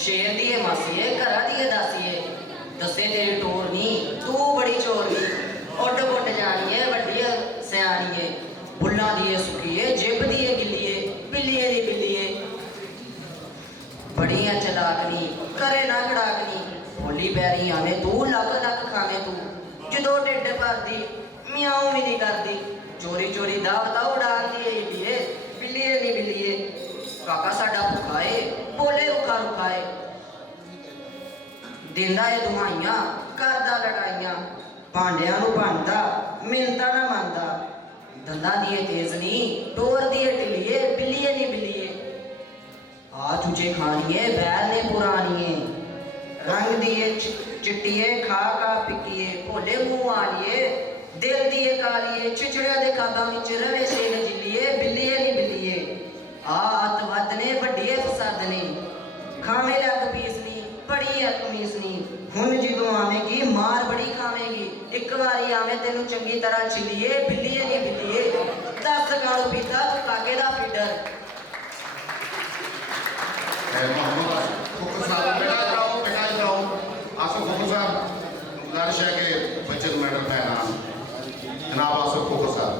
शेर दिए मासीए घरा दिए दासीए दसे तेरी टोर नी तू बड़ी चोर नी उड पुड जानिए वड्डी सियाणीए बुल्ला दिए सुखीए जिब दिए गिल्लीए बिल्लिए दी बिल्लीए बड़ियां चलाकनी करे ना खड़ाकनी बोली पैरी आवे तू लक लक खावे तू जदों ढिड भरदी मियाऊं भी नहीं करदी चोरी चोरी दावता उड़ांदी है बिल्लिए दी बिल्लिए काका साडा भुखा है बोले रुखा रुखा है दिंदा है दुहाइयां करदा लड़ाइयां भांडियां नूं भंनदा मिन्नतां ना मनदा दंदां दी तेज नी टोर दी ढिल्लीए बिल्लिए नी बिल्लिए आ तुझे खानिए बैल ने पुरानिए रंग दिए चिट्टिए खा खा पिकिए भोले मुंह आलिए दिल दिए कालिए चिचड़िया दे खादा विच रवे सेल जिल्लिए बिल्लिए नी बिल्लिए आ अत ने वड्डिए फसाद ने खावे लग पीसनी बड़ी कमीसनी हुन जदों आवेगी मार बड़ी खावेगी एक बारी आवे तेनू चंगी तरह छिलिए बिल्लिए नी बिल्लिए 10 गालू पीता तू काके दा फीडर गुजारिश है कि बच्चे को मैडम है नाम जनाब आसफ खोखर साहब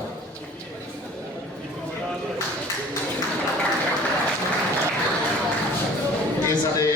ये सारे